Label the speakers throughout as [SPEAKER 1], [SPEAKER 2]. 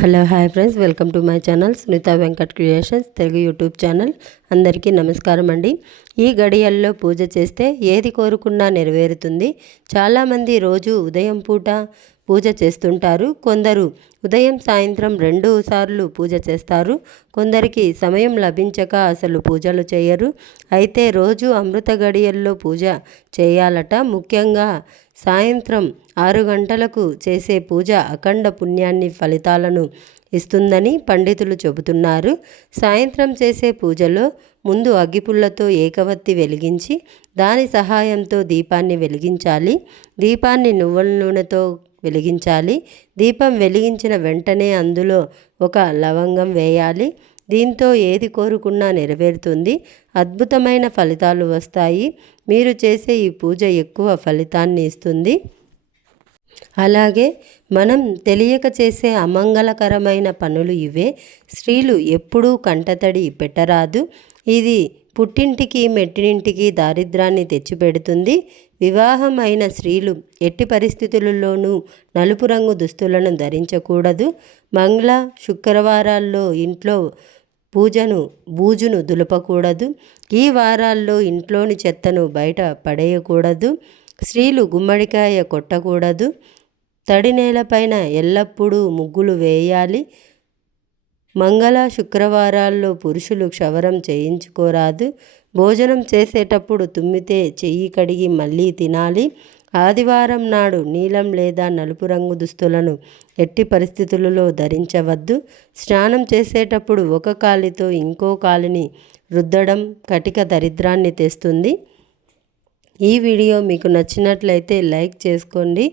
[SPEAKER 1] Hello hi friends. Welcome to my channel Sunitha Venkat creations Telugu YouTube channel. అందరికీ నమస్కారం అండి. ఈ గడియల్లో పూజ చేస్తే ఏది కోరుకున్నా నెరవేరుతుంది. చాలామంది రోజు ఉదయం పూట పూజ చేస్తుంటారు. కొందరు ఉదయం సాయంత్రం రెండు సార్లు పూజ చేస్తారు. కొందరికి సమయం లభించక అసలు పూజలు చేయరు. అయితే రోజు అమృత గడియల్లో పూజ చేయాలట. ముఖ్యంగా సాయంత్రం ఆరు గంటలకు చేసే పూజ అఖండ పుణ్యాన్ని ఫలితాలను ఇస్తుందని పండితులు చెబుతున్నారు. సాయంత్రం చేసే పూజలో ముందు అగ్గిపుల్లతో ఏకవత్తి వెలిగించి దాని సహాయంతో దీపాన్ని వెలిగించాలి. దీపాన్ని నువ్వుల నూనెతో వెలిగించాలి. దీపం వెలిగించిన వెంటనే అందులో ఒక లవంగం వేయాలి. దీంతో ఏది కోరుకున్నా నెరవేరుతుంది. అద్భుతమైన ఫలితాలు వస్తాయి. మీరు చేసే ఈ పూజ ఎక్కువ ఫలితాన్ని ఇస్తుంది. అలాగే మనం తెలియక చేసే అమంగళకరమైన పనులు ఇవే. స్త్రీలు ఎప్పుడూ కంటతడి పెట్టరాదు. ఇది పుట్టింటికి మెట్టినింటికి దారిద్రాన్ని తెచ్చిపెడుతుంది. వివాహం అయిన స్త్రీలు ఎట్టి పరిస్థితులలోనూ నలుపు రంగు దుస్తులను ధరించకూడదు. మంగళ శుక్రవారాల్లో ఇంట్లో పూజను బూజును దులపకూడదు. ఈ వారాల్లో ఇంట్లోని చెత్తను బయట పడేయకూడదు. స్త్రీలు గుమ్మడికాయ కొట్టకూడదు. తడి నేలపైన ఎల్లప్పుడూ ముగ్గులు వేయాలి. మంగళ శుక్రవారాల్లో పురుషులు క్షవరం చేయించుకోరాదు. భోజనం చేసేటప్పుడు తుమ్మితే చెయ్యి కడిగి మళ్ళీ తినాలి. ఆదివారం నాడు నీలం లేదా నలుపు రంగు దుస్తులను ఎట్టి పరిస్థితులలో ధరించవద్దు. స్నానం చేసేటప్పుడు ఒక కాలితో ఇంకో కాలిని రుద్దడం కటిక దరిద్రాన్ని తెస్తుంది. ఈ వీడియో మీకు నచ్చినట్లయితే లైక్ చేసుకోండి.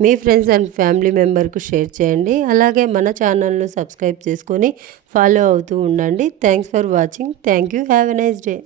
[SPEAKER 1] మీ ఫ్రెండ్స్ అండ్ ఫ్యామిలీ మెంబర్కు షేర్ చేయండి. అలాగే మన ఛానల్ను సబ్స్క్రైబ్ చేసుకొని ఫాలో అవుతూ ఉండండి. Thanks for watching. Thank you have a nice day.